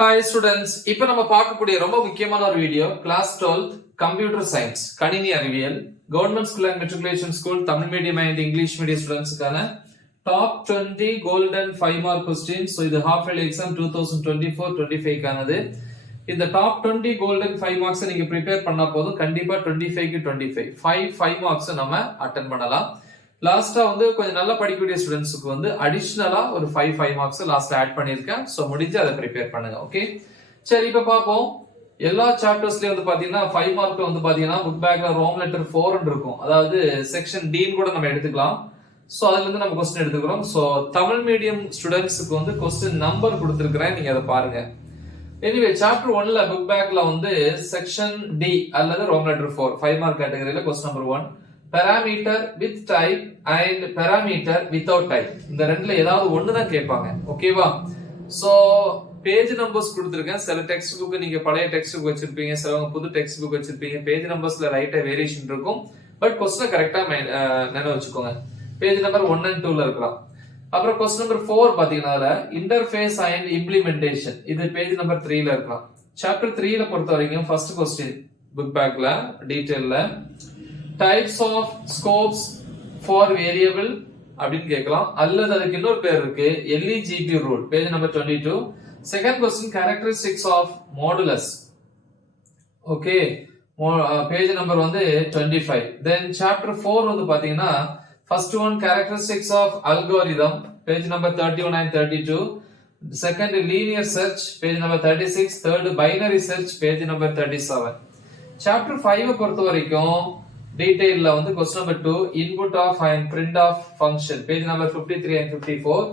Hi students, இப்போ நம்ம பார்க்கக்கூடிய ரொம்ப முக்கியமான ஒரு வீடியோ கிளாஸ் 12 கம்ப்யூட்டர் சயின்ஸ் கணினி அறிவியல் government school and matriculation school Tamil medium and English medium ஸ்டூடெண்ட்ஸ்க்கான top 20 golden 5 mark questions. So இது ஹாஃப் இயர்லி எக்ஸாம் 2024-25 கானது. இந்த டாப் 20 கோல்டன் 5 மார்க்ஸ் நீங்க ப்ரிப்பேர் பண்ணா போதும், கண்டிப்பா 25க்கு 25 5 மார்க்ஸ் நம்ம அட்டென்ட் பண்ணலாம். லாஸ்டா வந்து கொஞ்சம் நல்லா படிக்கக்கூடிய ஸ்டூடெண்ட்ஸ்க்கு வந்து அடிஷனலா ஒரு 5 மார்க்ஸ் லாஸ்ட்ல ஆட் பண்ணிருக்கேன். சோ முடிஞ்சு அதை ப்ரிப்பேர் பண்ணுங்க. ஓகே, சரி இப்ப பாப்போம். எல்லா சாப்டர்ஸ்லயும் வந்து பாத்தீங்கன்னா 5 மார்க் வந்து பாத்தீங்கன்னா புக் பேக்ல ரோம் லெட்டர் 4 இருக்கும். அதாவது செக்ஷன் டி கூட நம்ம எடுத்துக்கலாம். சோ அதுல இருந்து நம்ம கொஸ்டின் எடுத்துக்கிறோம். சோ தமிழ் மீடியம் ஸ்டூடெண்ட்ஸ்க்கு வந்து கொஸ்டின் நம்பர் கொடுத்திருக்கிறேன், நீங்க அதை பாருங்க. எனிவே சாப்டர் 1ல புக் பேக்ல வந்து செக்ஷன் டி அல்லது ரோம் லெட்டர் 4 5 மார்க் கேட்டகரியில question number 1 parameter with type and parameter without type. இந்த ரெண்டுல ஏதாவது ஒண்ணு தான் கேட்பாங்க. ஓகேவா? சோ பேஜ் நம்பர்ஸ் கொடுத்திருக்கேன். சில டெக்ஸ்ட் புக் நீங்க பழைய டெக்ஸ்ட் புக் வச்சிருப்பீங்க, சிலவங்க புது டெக்ஸ்ட் புக் வச்சிருப்பீங்க. பேஜ் நம்பர்ஸ்ல லைட்டா வேரியேஷன் இருக்கும், பட் கொஸ்டின் கரெக்டா நினைவு வச்சுக்கோங்க. பேஜ் நம்பர் 1 and 2ல இருக்கலாம். அப்புறம் கொஸ்டின் நம்பர் 4 பாத்தீங்கன்னா இன்டர்ஃபேஸ் அண்ட் இம்ப்ளிமெண்டேஷன், இது பேஜ் நம்பர் 3ல இருக்கலாம். சாப்டர் 3ல பொறுத்த வரைக்கும் ஃபர்ஸ்ட் கொஸ்டின் புக் பேக்ல டீடைல்ல types of scopes for variable அப்படின்னு கேட்கலாம், அல்லது அதுக்கு இன்னொரு பேர் இருக்கு LEGP rule, page number 22. Second question characteristics of modulus, okay, page number வந்து 25. தென் சாப்டர் 4 வந்து பாத்தீங்கன்னா first one characteristics of algorithm, page number 31 and 32. Second linear search, page number 36. Third binary search, page number 37. Chapter 5 பொறுத்த வரைக்கும் டீடைல்ல வந்து question number 2 input of and print of function, page number 53 and 54.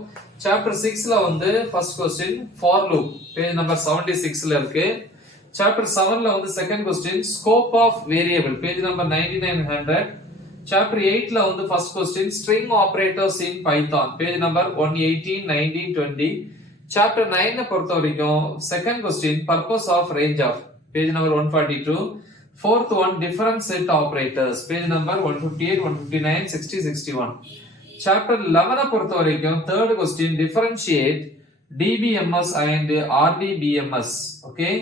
Chapter 6ல வந்து first question for loop, page number 76ல இருக்கு. Chapter 7ல வந்து second question scope of variable, page number 99 and 100. Chapter 8ல வந்து first question string operators in Python, page number 118, 19, 20. Chapter 9 பொறுத்த வரைக்கும் second question purpose of range of, page number 142. Fourth one different set operators, page number 158, 159, 60, 61. Chapter 11 பொறுத்த வரைக்கும் third question differentiate DBMS and RDBMS. Okay,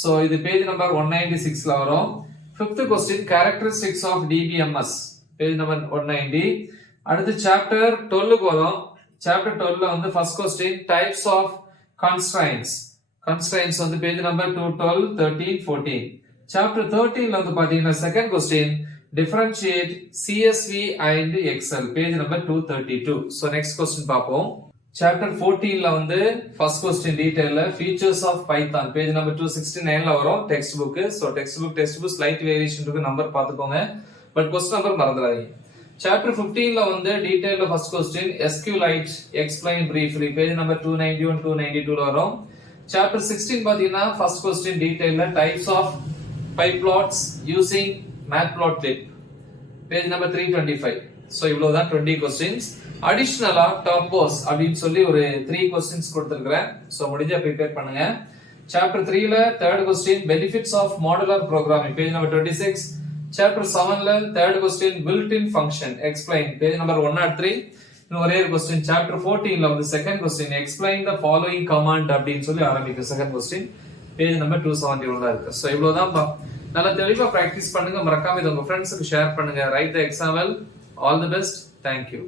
so இது page number 196ல வரும். Fifth question characteristics of DBMS, page number 190. அடுத்து chapter 12க்கு வரும். Chapter 12ல வந்து first question types of constraints வந்து page number 212, 13, 14. Chapter 13ல வந்து பாத்தீங்கன்னா second question differentiate CSV and Excel, page number 232. So next question பாப்போம். சாப்டர் 14ல வந்து ஃபர்ஸ்ட் கொஸ்டின் டீடைல்ல features of Python, page number 269ல வரும் text book. So text book slight variation இருக்கு, நம்பர் பாத்துக்கோங்க, பட் கொஸ்டின் நம்பர் மறந்துடாதீங்க. சாப்டர் 15ல வந்து டீடைல்ல first question SQLite explain briefly, page number 291, 292ல வரும். சாப்டர் 16 பாத்தீங்கன்னா ஃபர்ஸ்ட் கொஸ்டின் டீடைல்ல types of PyPlots using Matplotlib, page number 325. So இவ்வளவுதான் 20 questions. அடிஷனலா டாப் போஸ் அப்படின்னு சொல்லி ஒரு 3 questions கொடுத்திருக்கிறேன். சோ முடிஞ்சா ப்ரிப்பேர் பண்ணுங்க. சாப்டர் 3ல third question benefits of modular programming, page number 26. Chapter 7ல third question built in function explain, page number 103. இன்னும் ஒரே ஒரு கொஸ்டின் சாப்டர் 14ல வந்து second question explain the following command அப்படின்னு சொல்லி ஆரம்பிக்கும் செகண்ட் கொஸ்டின், பேஜ் நம்பர் 271ல இருக்கு. சோ இவ்வளவுதான். நல்லா தெளிவா பிராக்டிஸ் பண்ணுங்க, மறக்காம இத உங்க ஃப்ரெண்ட்ஸ்க்கு ஷேர் பண்ணுங்க. Right the exam well. All the best. Thank you.